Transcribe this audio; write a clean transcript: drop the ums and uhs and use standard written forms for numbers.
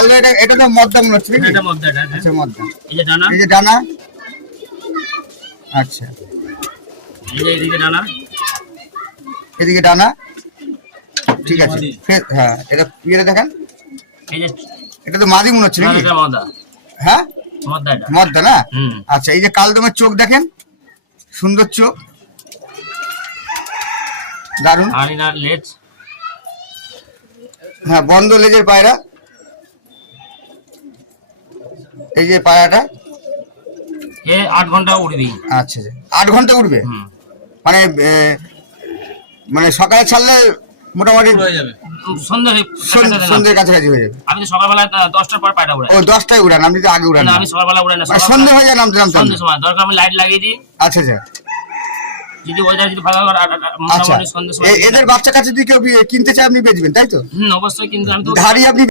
কালো এটা তো মদ্দা মনে হচ্ছে নাকি? এটা মদ্দাটা। আচ্ছা মদ্দা। এই যে ডানা। এই যে ডানা। আচ্ছা। এই যে এদিকে ডানা। এদিকে ডানা। ঠিক আছে। হ্যাঁ এটা ইয়ে দেখেন। এই যে এটা তো মাদি মনে হচ্ছে নাকি? এটা মদ্দা। হ্যাঁ মদ্দা এটা। মদ্দা না? হুম। আচ্ছা এই যে কালদমের চোখ দেখেন, সুন্দর চোখ, দারুণ। আর এনার লেজ। হ্যাঁ বন্ধ লেজের পায়রা। এই যে পায়রাটা এ 8 ঘন্টা উড়বি। আচ্ছা 8 ঘন্টা উঠবে? হুম। মানে মানে সকালে ছাড়লে মোটামুটি হয়ে যাবে সন্ধ্যা সন্ধ্যের কাছাকাছি হয়ে যাবে। আমি তো সকালবেলা 10টার পর পায়রা উড়াই। ও 10টায় উড়ান, আপনি তো আগে উড়ান না না? আমি সকালবেলা উড়াই না, মানে সন্ধ্যে হয়ে যায় নামতে নামতে? সন্ধ্যের সময় দরকার আমি লাইট লাগিয়ে দিই। আচ্ছা আচ্ছা যদি ওয়েদার যদি ভালো হয় আচ্ছা। মোটামুটি সন্ধ্যের সময় এদের বাচ্চা কাছে যদি কেউ কিনতে চায় আপনি বেচবেন তাই তো? অবশ্যই, কিন্তু আমি তো ধাড়ি আপনি